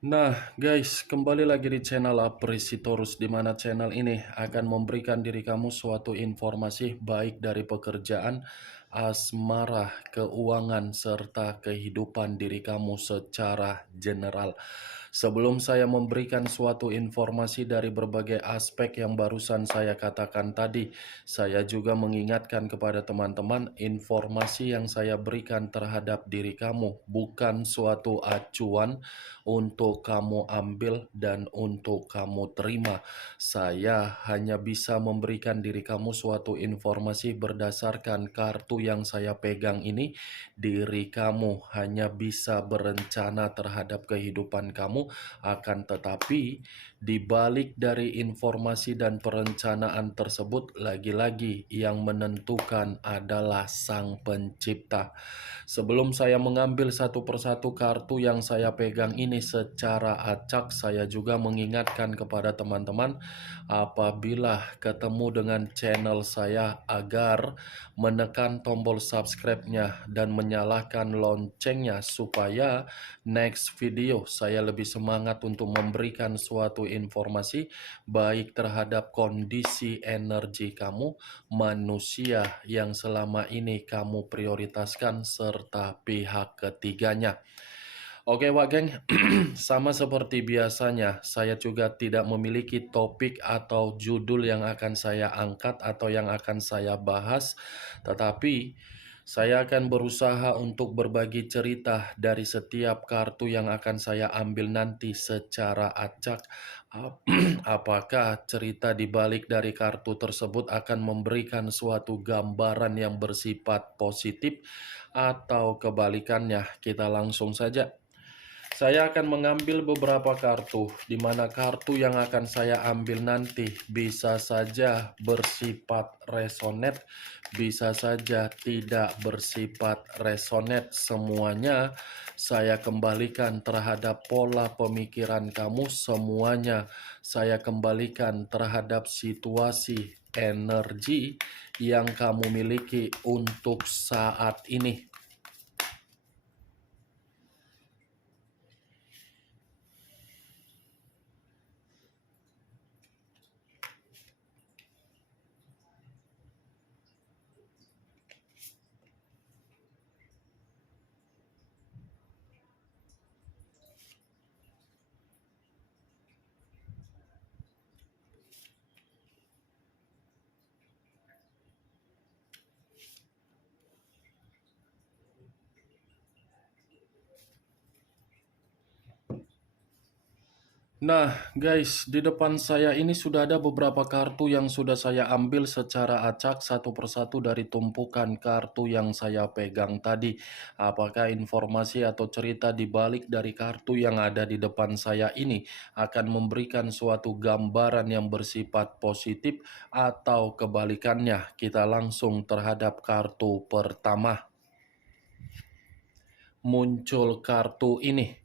Nah, guys, kembali lagi di channel Apresitorus, di mana channel ini akan memberikan diri kamu suatu informasi baik dari pekerjaan, asmara, keuangan, serta kehidupan diri kamu secara general. Sebelum saya memberikan suatu informasi dari berbagai aspek yang barusan saya katakan tadi, saya juga mengingatkan kepada teman-teman, informasi yang saya berikan terhadap diri kamu bukan suatu acuan untuk kamu ambil dan untuk kamu terima. Saya hanya bisa memberikan diri kamu suatu informasi berdasarkan kartu yang saya pegang ini. Diri kamu hanya bisa berencana terhadap kehidupan kamu, akan tetapi di balik dari informasi dan perencanaan tersebut, lagi-lagi yang menentukan adalah Sang Pencipta. Sebelum saya mengambil satu persatu kartu yang saya pegang ini secara acak, saya juga mengingatkan kepada teman-teman apabila ketemu dengan channel saya agar menekan tombol subscribe-nya dan menyalakan loncengnya supaya next video saya lebih semangat untuk memberikan suatu informasi baik terhadap kondisi energi kamu, manusia yang selama ini kamu prioritaskan, serta pihak ketiganya. Oke Wak Geng, sama seperti biasanya, saya juga tidak memiliki topik atau judul yang akan saya angkat atau yang akan saya bahas, tetapi saya akan berusaha untuk berbagi cerita dari setiap kartu yang akan saya ambil nanti secara acak. Apakah cerita di balik dari kartu tersebut akan memberikan suatu gambaran yang bersifat positif atau kebalikannya? Kita langsung saja. Saya akan mengambil beberapa kartu, di mana kartu yang akan saya ambil nanti bisa saja bersifat resonate, bisa saja tidak bersifat resonate. Semuanya saya kembalikan terhadap pola pemikiran kamu, semuanya saya kembalikan terhadap situasi energi yang kamu miliki untuk saat ini. Nah, guys, di depan saya ini sudah ada beberapa kartu yang sudah saya ambil secara acak satu persatu dari tumpukan kartu yang saya pegang tadi. Apakah informasi atau cerita di balik dari kartu yang ada di depan saya ini akan memberikan suatu gambaran yang bersifat positif atau kebalikannya? Kita langsung terhadap kartu pertama. Muncul kartu ini.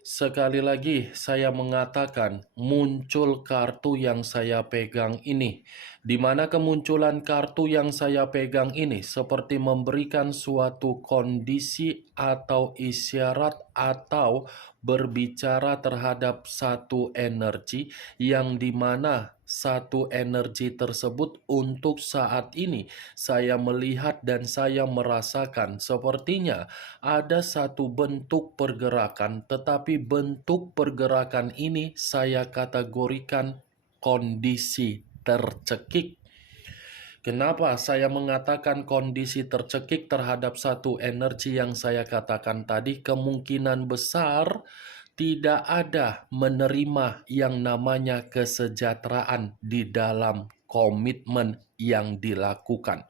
Sekali lagi saya mengatakan muncul kartu yang saya pegang ini, di mana kemunculan kartu yang saya pegang ini seperti memberikan suatu kondisi atau isyarat atau berbicara terhadap satu energi yang dimana satu energi tersebut untuk saat ini saya melihat dan saya merasakan sepertinya ada satu bentuk pergerakan, tetapi bentuk pergerakan ini saya kategorikan kondisi tercekik. Kenapa saya mengatakan kondisi tercekik terhadap satu energi yang saya katakan tadi? Kemungkinan besar tidak ada menerima yang namanya kesejahteraan di dalam komitmen yang dilakukan.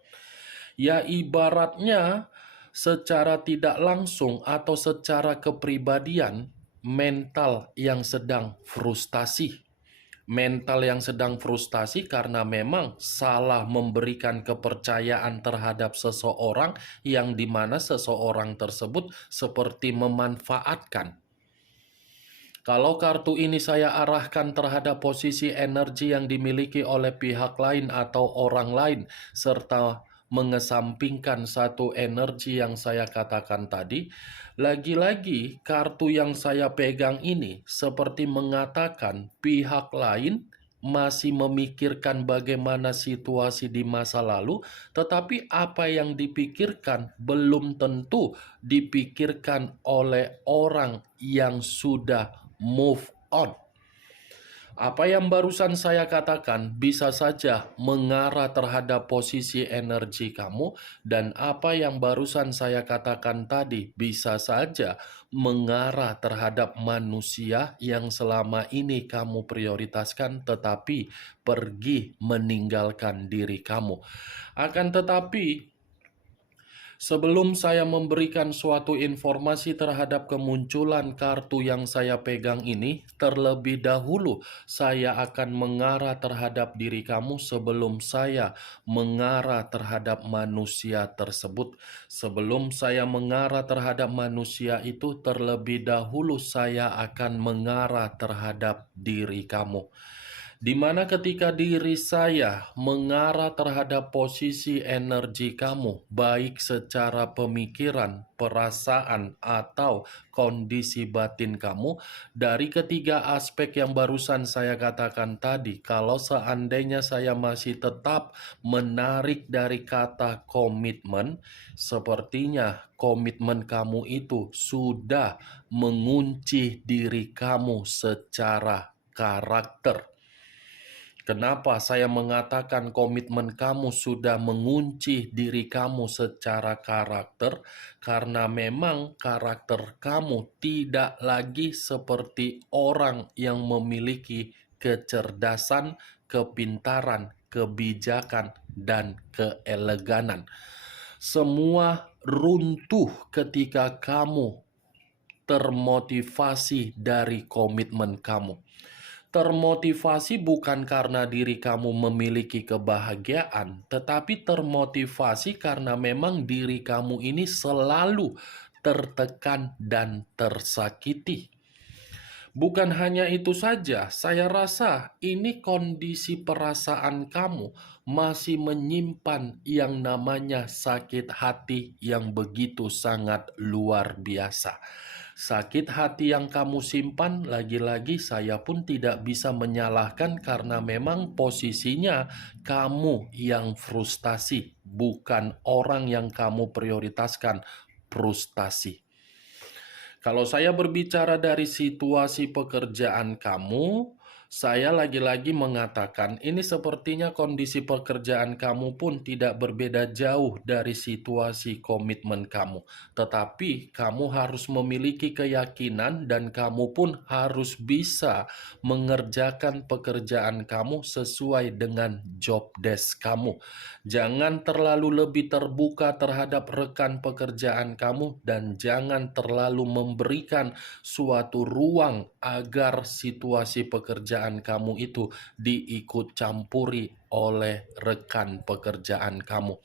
Ya ibaratnya secara tidak langsung atau secara kepribadian mental yang sedang frustasi. Mental yang sedang frustasi karena memang salah memberikan kepercayaan terhadap seseorang yang dimana seseorang tersebut seperti memanfaatkan. Kalau kartu ini saya arahkan terhadap posisi energi yang dimiliki oleh pihak lain atau orang lain, serta mengesampingkan satu energi yang saya katakan tadi. Lagi-lagi kartu yang saya pegang ini seperti mengatakan pihak lain masih memikirkan bagaimana situasi di masa lalu, tetapi apa yang dipikirkan belum tentu dipikirkan oleh orang yang sudah move on. Apa yang barusan saya katakan bisa saja mengarah terhadap posisi energi kamu, dan apa yang barusan saya katakan tadi bisa saja mengarah terhadap manusia yang selama ini kamu prioritaskan tetapi pergi meninggalkan diri kamu. Akan tetapi, sebelum saya memberikan suatu informasi terhadap kemunculan kartu yang saya pegang ini, terlebih dahulu saya akan mengarah terhadap diri kamu sebelum saya mengarah terhadap manusia tersebut. Sebelum saya mengarah terhadap manusia itu, terlebih dahulu saya akan mengarah terhadap diri kamu. Di mana ketika diri saya mengarah terhadap posisi energi kamu, baik secara pemikiran, perasaan, atau kondisi batin kamu, dari ketiga aspek yang barusan saya katakan tadi, kalau seandainya saya masih tetap menarik dari kata komitmen, sepertinya komitmen kamu itu sudah mengunci diri kamu secara karakter. Kenapa saya mengatakan komitmen kamu sudah mengunci diri kamu secara karakter? Karena memang karakter kamu tidak lagi seperti orang yang memiliki kecerdasan, kepintaran, kebijakan, dan keeleganan. Semua runtuh ketika kamu termotivasi dari komitmen kamu. Termotivasi bukan karena diri kamu memiliki kebahagiaan, tetapi termotivasi karena memang diri kamu ini selalu tertekan dan tersakiti. Bukan hanya itu saja, saya rasa ini kondisi perasaan kamu masih menyimpan yang namanya sakit hati yang begitu sangat luar biasa. Sakit hati yang kamu simpan, lagi-lagi saya pun tidak bisa menyalahkan karena memang posisinya kamu yang frustasi, bukan orang yang kamu prioritaskan frustasi. Kalau saya berbicara dari situasi pekerjaan kamu, saya lagi-lagi mengatakan ini sepertinya kondisi pekerjaan kamu pun tidak berbeda jauh dari situasi komitmen kamu. Tetapi kamu harus memiliki keyakinan dan kamu pun harus bisa mengerjakan pekerjaan kamu sesuai dengan job desk kamu. Jangan terlalu lebih terbuka terhadap rekan pekerjaan kamu dan jangan terlalu memberikan suatu ruang agar situasi pekerjaan kamu itu diikut campuri oleh rekan pekerjaan kamu.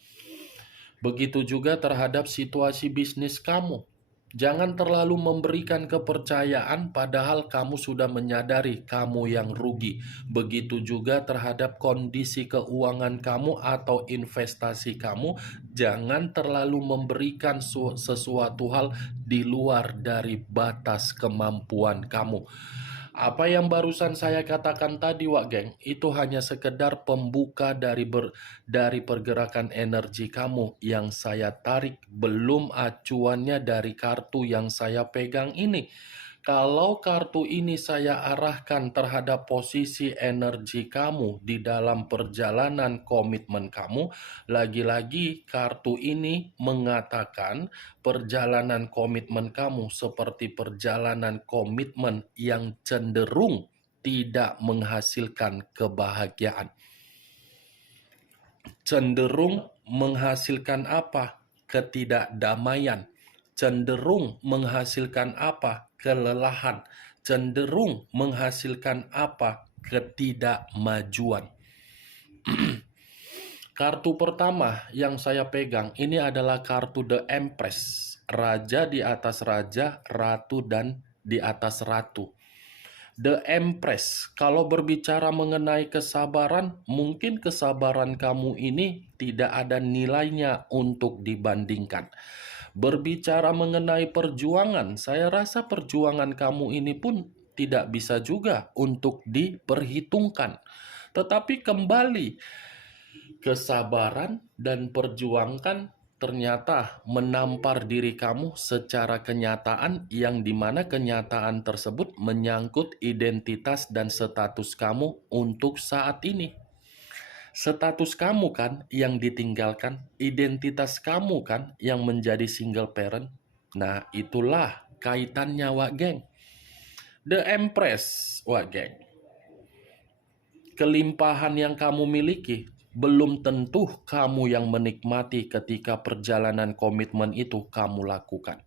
Begitu juga terhadap situasi bisnis kamu. Jangan terlalu memberikan kepercayaan padahal kamu sudah menyadari kamu yang rugi. Begitu juga terhadap kondisi keuangan kamu atau investasi kamu. Jangan terlalu memberikan sesuatu hal di luar dari batas kemampuan kamu. Apa yang barusan saya katakan tadi, Wak Geng, itu hanya sekedar pembuka dari pergerakan energi kamu yang saya tarik, belum acuannya dari kartu yang saya pegang ini. Kalau kartu ini saya arahkan terhadap posisi energi kamu di dalam perjalanan komitmen kamu, lagi-lagi kartu ini mengatakan perjalanan komitmen kamu seperti perjalanan komitmen yang cenderung tidak menghasilkan kebahagiaan. Cenderung menghasilkan apa? Ketidakdamaian. Cenderung menghasilkan apa? Kelelahan. Cenderung menghasilkan apa? Ketidakmajuan. Kartu pertama yang saya pegang ini adalah kartu The Empress. Raja di atas raja, ratu dan di atas ratu. The Empress, kalau berbicara mengenai kesabaran, mungkin kesabaran kamu ini tidak ada nilainya untuk dibandingkan. Berbicara mengenai perjuangan, saya rasa perjuangan kamu ini pun tidak bisa juga untuk diperhitungkan. Tetapi kembali, kesabaran dan perjuangan ternyata menampar diri kamu secara kenyataan yang dimana kenyataan tersebut menyangkut identitas dan status kamu untuk saat ini. Status kamu kan yang ditinggalkan, identitas kamu kan yang menjadi single parent. Nah, itulah kaitannya, Wak Geng. The Empress, Wak Geng. Kelimpahan yang kamu miliki belum tentu kamu yang menikmati ketika perjalanan komitmen itu kamu lakukan.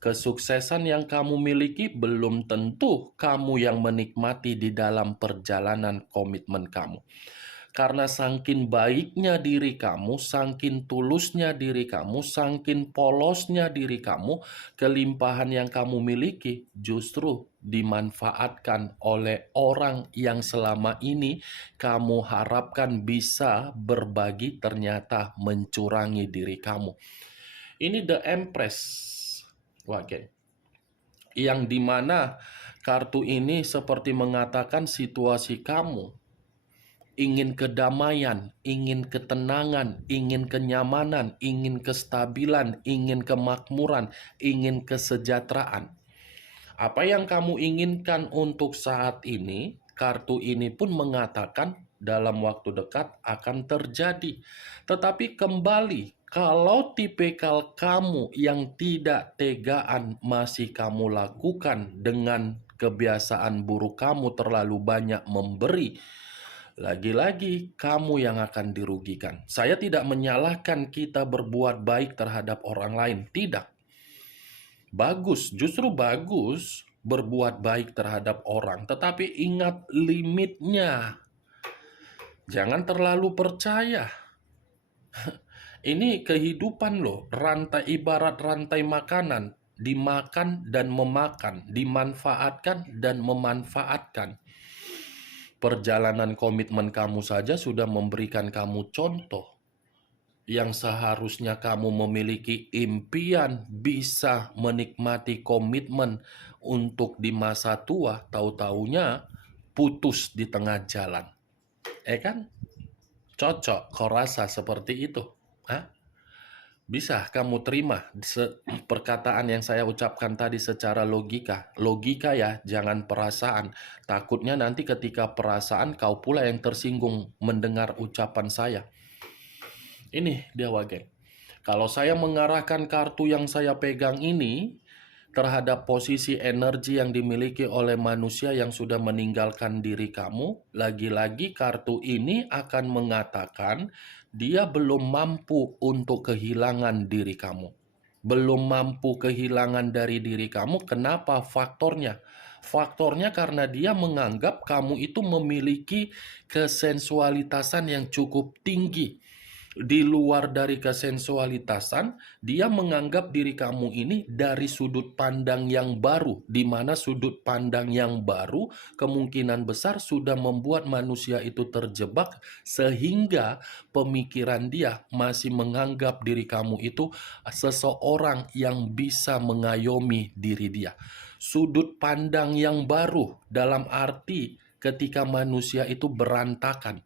Kesuksesan yang kamu miliki belum tentu kamu yang menikmati di dalam perjalanan komitmen kamu. Karena saking baiknya diri kamu, saking tulusnya diri kamu, saking polosnya diri kamu, kelimpahan yang kamu miliki justru dimanfaatkan oleh orang yang selama ini kamu harapkan bisa berbagi, ternyata mencurangi diri kamu. Ini The Empress, Wagen, yang dimana kartu ini seperti mengatakan situasi kamu ingin kedamaian, ingin ketenangan, ingin kenyamanan, ingin kestabilan, ingin kemakmuran, ingin kesejahteraan. Apa yang kamu inginkan untuk saat ini, kartu ini pun mengatakan dalam waktu dekat akan terjadi. Tetapi kembali, kalau tipikal kamu yang tidak tegaan masih kamu lakukan dengan kebiasaan buruk kamu terlalu banyak memberi, lagi-lagi kamu yang akan dirugikan. Saya tidak menyalahkan kita berbuat baik terhadap orang lain. Tidak. Bagus, justru bagus berbuat baik terhadap orang. Tetapi ingat limitnya. Jangan terlalu percaya. Ini kehidupan loh. Rantai, ibarat rantai makanan. Dimakan dan memakan. Dimanfaatkan dan memanfaatkan. Perjalanan komitmen kamu saja sudah memberikan kamu contoh yang seharusnya kamu memiliki impian bisa menikmati komitmen untuk di masa tua, tahu-taunya putus di tengah jalan. Kan? Cocok kau rasa seperti itu? Hah? Bisa kamu terima perkataan yang saya ucapkan tadi secara logika? Logika ya, jangan perasaan. Takutnya nanti ketika perasaan kau pula yang tersinggung mendengar ucapan saya. Ini dia Wage. Kalau saya mengarahkan kartu yang saya pegang ini terhadap posisi energi yang dimiliki oleh manusia yang sudah meninggalkan diri kamu, lagi-lagi kartu ini akan mengatakan dia belum mampu untuk kehilangan diri kamu. Belum mampu kehilangan dari diri kamu, kenapa? Faktornya. Faktornya karena dia menganggap kamu itu memiliki kesensualitasan yang cukup tinggi. Di luar dari kesensualitasan, dia menganggap diri kamu ini dari sudut pandang yang baru, di mana sudut pandang yang baru kemungkinan besar sudah membuat manusia itu terjebak, sehingga pemikiran dia masih menganggap diri kamu itu seseorang yang bisa mengayomi diri dia. Sudut pandang yang baru dalam arti ketika manusia itu berantakan.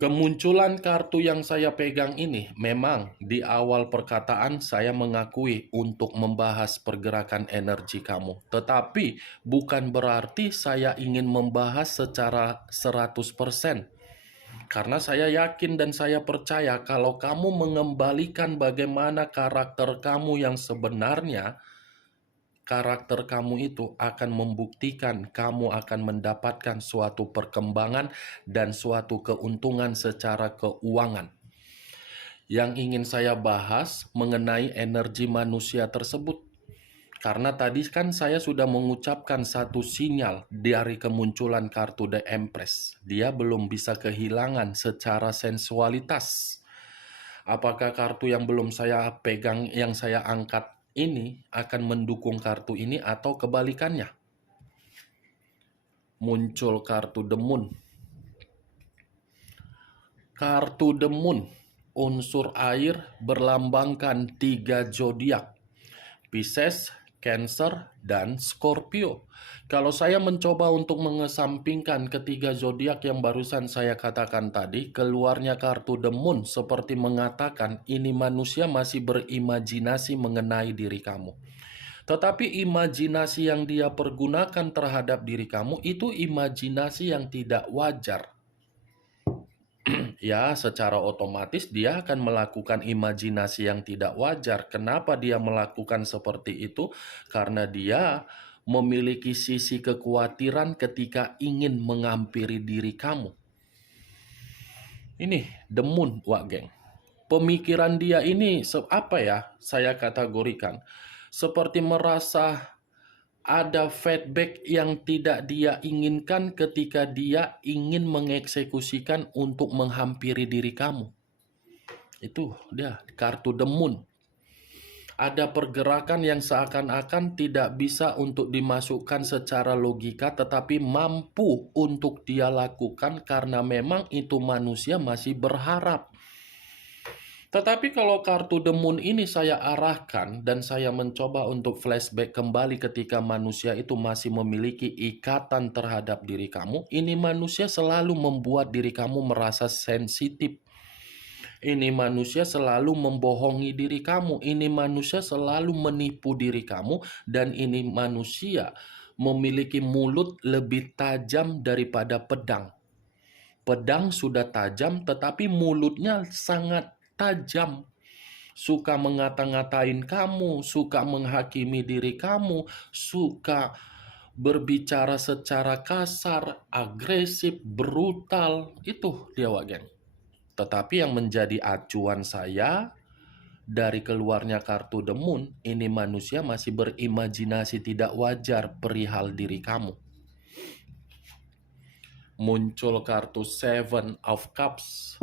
Kemunculan kartu yang saya pegang ini memang di awal perkataan saya mengakui untuk membahas pergerakan energi kamu. Tetapi bukan berarti saya ingin membahas secara 100%. Karena saya yakin dan saya percaya kalau kamu mengembalikan bagaimana karakter kamu yang sebenarnya, karakter kamu itu akan membuktikan kamu akan mendapatkan suatu perkembangan dan suatu keuntungan secara keuangan. Yang ingin saya bahas mengenai energi manusia tersebut. Karena tadi kan saya sudah mengucapkan satu sinyal dari kemunculan kartu The Empress. Dia belum bisa kehilangan secara sensualitas. Apakah kartu yang belum saya pegang, yang saya angkat ini akan mendukung kartu ini atau kebalikannya? Muncul kartu The Moon. Kartu The Moon, unsur air, berlambangkan 3 zodiak: Pisces, Cancer, dan Scorpio. Kalau saya mencoba untuk mengesampingkan ketiga zodiak yang barusan saya katakan tadi, keluarnya kartu The Moon seperti mengatakan ini manusia masih berimajinasi mengenai diri kamu. Tetapi imajinasi yang dia pergunakan terhadap diri kamu itu imajinasi yang tidak wajar. Ya, secara otomatis dia akan melakukan imajinasi yang tidak wajar. Kenapa dia melakukan seperti itu? Karena dia memiliki sisi kekhawatiran ketika ingin menghampiri diri kamu. Ini The Moon, Wak Geng. Pemikiran dia ini apa ya? Saya kategorikan seperti merasa ada feedback yang tidak dia inginkan ketika dia ingin mengeksekusikan untuk menghampiri diri kamu. Itu dia, kartu The Moon. Ada pergerakan yang seakan-akan tidak bisa untuk dimasukkan secara logika, tetapi mampu untuk dia lakukan karena memang itu manusia masih berharap. Tetapi kalau kartu The Moon ini saya arahkan dan saya mencoba untuk flashback kembali ketika manusia itu masih memiliki ikatan terhadap diri kamu, ini manusia selalu membuat diri kamu merasa sensitif. Ini manusia selalu membohongi diri kamu. Ini manusia selalu menipu diri kamu. Dan ini manusia memiliki mulut lebih tajam daripada pedang. Pedang sudah tajam, tetapi mulutnya sangat tajam. Suka ngata-ngatain kamu, suka menghakimi diri kamu, suka berbicara secara kasar, agresif, brutal. Itu dia, Wagen. Tetapi yang menjadi acuan saya dari keluarnya kartu The Moon, ini manusia masih berimajinasi tidak wajar perihal diri kamu. Muncul kartu Seven of Cups,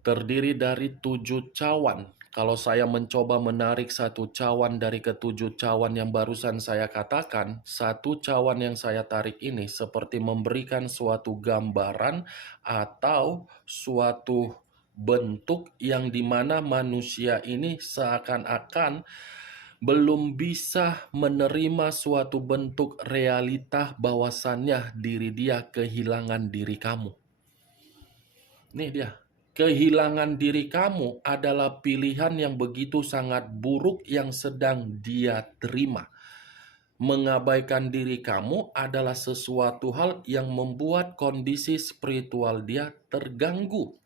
terdiri dari 7 cawan. Kalau saya mencoba menarik satu cawan dari ketujuh cawan yang barusan saya katakan, satu cawan yang saya tarik ini seperti memberikan suatu gambaran atau suatu bentuk yang dimana manusia ini seakan-akan belum bisa menerima suatu bentuk realita bahwasannya diri dia kehilangan diri kamu. Nih dia. Kehilangan diri kamu adalah pilihan yang begitu sangat buruk yang sedang dia terima. Mengabaikan diri kamu adalah sesuatu hal yang membuat kondisi spiritual dia terganggu.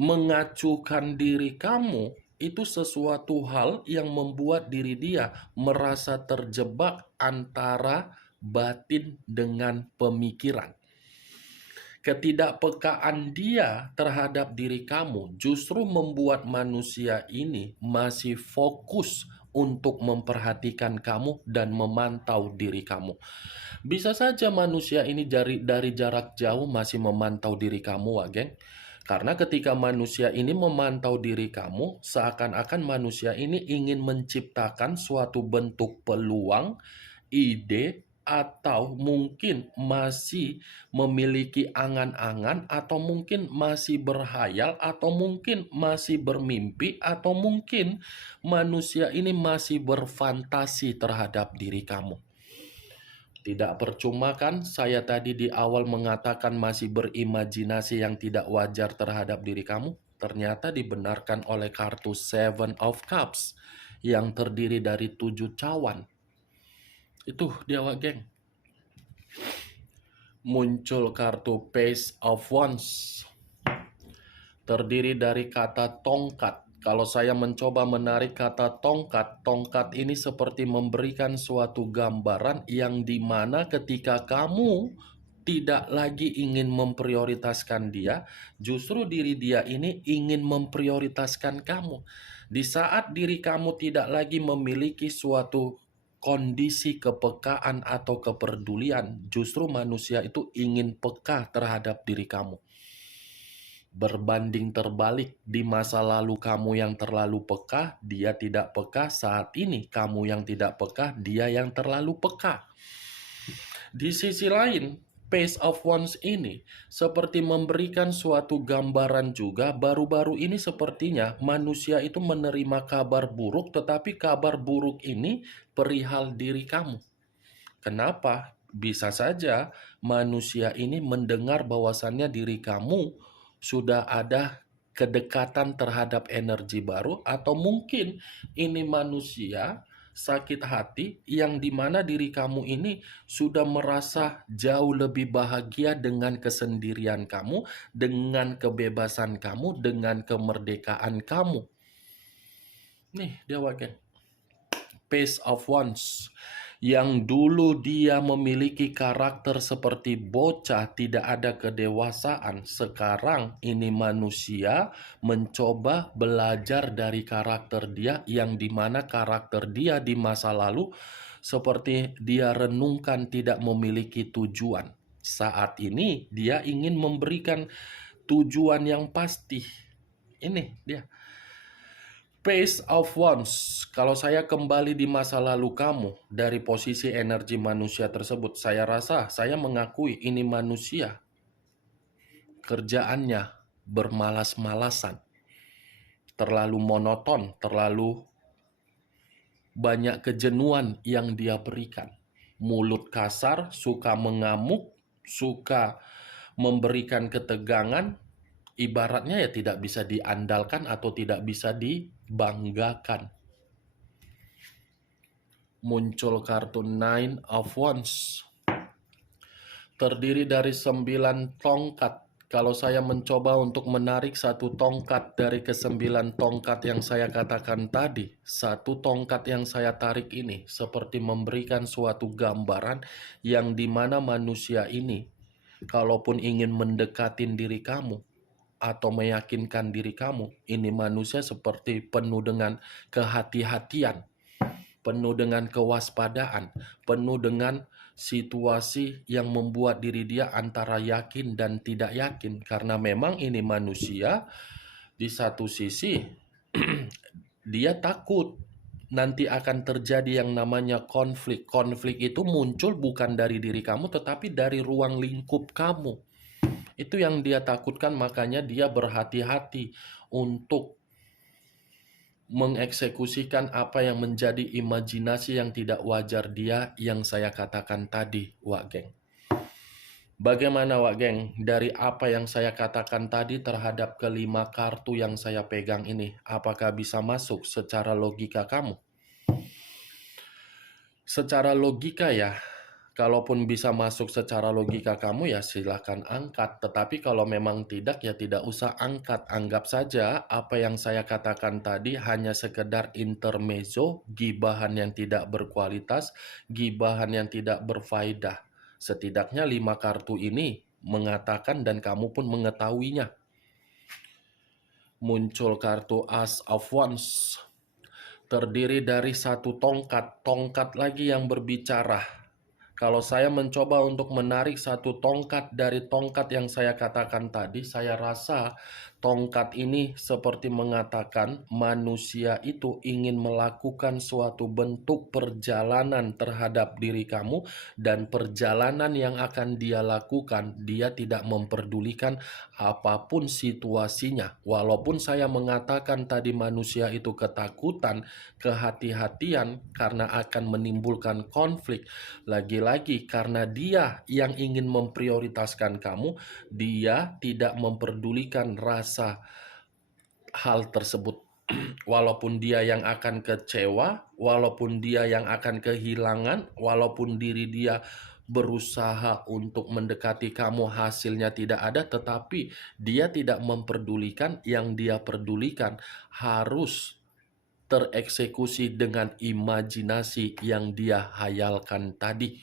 Mengacukan diri kamu itu sesuatu hal yang membuat diri dia merasa terjebak antara batin dengan pemikiran. Ketidakpekaan dia terhadap diri kamu justru membuat manusia ini masih fokus untuk memperhatikan kamu dan memantau diri kamu. Bisa saja manusia ini dari jarak jauh masih memantau diri kamu, Wageng. Karena ketika manusia ini memantau diri kamu, seakan-akan manusia ini ingin menciptakan suatu bentuk peluang, ide, atau mungkin masih memiliki angan-angan, atau mungkin masih berhayal, atau mungkin masih bermimpi, atau mungkin manusia ini masih berfantasi terhadap diri kamu. Tidak percuma kan saya tadi di awal mengatakan masih berimajinasi yang tidak wajar terhadap diri kamu? Ternyata dibenarkan oleh kartu Seven of Cups yang terdiri dari 7 cawan. Itu dia, Wak Geng. Muncul kartu Page of Wands, terdiri dari kata tongkat. Kalau saya mencoba menarik kata tongkat, tongkat ini seperti memberikan suatu gambaran yang dimana ketika kamu tidak lagi ingin memprioritaskan dia, justru diri dia ini ingin memprioritaskan kamu. Di saat diri kamu tidak lagi memiliki suatu kondisi kepekaan atau kepedulian, justru manusia itu ingin peka terhadap diri kamu. Berbanding terbalik, di masa lalu kamu yang terlalu peka, dia tidak peka. Saat ini kamu yang tidak peka, dia yang terlalu peka. Di sisi lain, Page of Wands ini seperti memberikan suatu gambaran juga. Baru-baru ini sepertinya manusia itu menerima kabar buruk, tetapi kabar buruk ini perihal diri kamu. Kenapa? Bisa saja manusia ini mendengar bahwasannya diri kamu sudah ada kedekatan terhadap energi baru, atau mungkin ini manusia sakit hati yang dimana diri kamu ini sudah merasa jauh lebih bahagia dengan kesendirian kamu, dengan kebebasan kamu, dengan kemerdekaan kamu. Nih dia wakil Page of Wands. Yang dulu dia memiliki karakter seperti bocah, tidak ada kedewasaan. Sekarang ini manusia mencoba belajar dari karakter dia, yang dimana karakter dia di masa lalu seperti dia renungkan tidak memiliki tujuan. Saat ini dia ingin memberikan tujuan yang pasti. Ini dia Page of Wands. Kalau saya kembali di masa lalu kamu, dari posisi energi manusia tersebut, saya rasa saya mengakui ini manusia kerjaannya bermalas-malasan, terlalu monoton, terlalu banyak kejenuhan yang dia berikan. Mulut kasar, suka mengamuk, suka memberikan ketegangan, ibaratnya ya tidak bisa diandalkan atau tidak bisa dibanggakan. Muncul kartu Nine of Wands. Terdiri dari 9 tongkat. Kalau saya mencoba untuk menarik satu tongkat dari ke-9 tongkat yang saya katakan tadi, satu tongkat yang saya tarik ini seperti memberikan suatu gambaran yang dimana manusia ini, kalaupun ingin mendekatin diri kamu atau meyakinkan diri kamu, ini manusia seperti penuh dengan kehati-hatian, penuh dengan kewaspadaan, penuh dengan situasi yang membuat diri dia antara yakin dan tidak yakin. Karena memang ini manusia, di satu sisi dia takut nanti akan terjadi yang namanya konflik. Konflik itu muncul bukan dari diri kamu, tetapi dari ruang lingkup kamu. Itu yang dia takutkan, makanya dia berhati-hati untuk mengeksekusikan apa yang menjadi imajinasi yang tidak wajar dia yang saya katakan tadi, Wak Geng. Bagaimana Wak Geng, dari apa yang saya katakan tadi terhadap kelima kartu yang saya pegang ini, apakah bisa masuk secara logika kamu? Secara logika ya, kalaupun bisa masuk secara logika kamu ya silahkan angkat. Tetapi kalau memang tidak ya tidak usah angkat. Anggap saja apa yang saya katakan tadi hanya sekedar intermezzo, gibahan yang tidak berkualitas, gibahan yang tidak berfaedah. Setidaknya 5 kartu ini mengatakan dan kamu pun mengetahuinya. Muncul kartu Ace of Wands. Terdiri dari satu tongkat, tongkat lagi yang berbicara. Kalau saya mencoba untuk menarik satu tongkat dari tongkat yang saya katakan tadi, saya rasa tongkat ini seperti mengatakan manusia itu ingin melakukan suatu bentuk perjalanan terhadap diri kamu, dan perjalanan yang akan dia lakukan, dia tidak memperdulikan apapun situasinya. Walaupun saya mengatakan tadi manusia itu ketakutan, kehati-hatian karena akan menimbulkan konflik, lagi-lagi karena dia yang ingin memprioritaskan kamu, dia tidak memperdulikan rasa hal tersebut. Walaupun dia yang akan kecewa, walaupun dia yang akan kehilangan, walaupun diri dia berusaha untuk mendekati kamu hasilnya tidak ada, tetapi dia tidak memperdulikan. Yang dia pedulikan harus tereksekusi dengan imajinasi yang dia hayalkan tadi.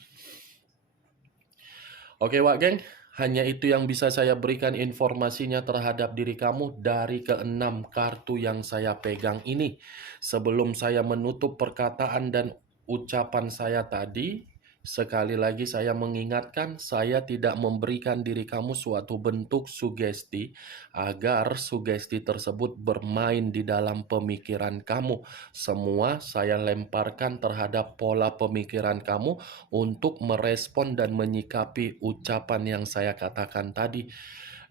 Oke Wak Geng, hanya itu yang bisa saya berikan informasinya terhadap diri kamu dari ke-6 kartu yang saya pegang ini. Sebelum saya menutup perkataan dan ucapan saya tadi, Sekali lagi saya mengingatkan, saya tidak memberikan diri kamu suatu bentuk sugesti agar sugesti tersebut bermain di dalam pemikiran kamu. Semua saya lemparkan terhadap pola pemikiran kamu untuk merespon dan menyikapi ucapan yang saya katakan tadi.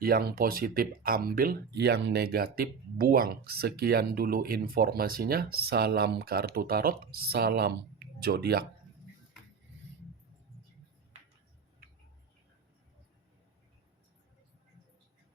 Yang positif ambil, yang negatif buang. Sekian dulu informasinya. Salam kartu tarot, salam zodiak.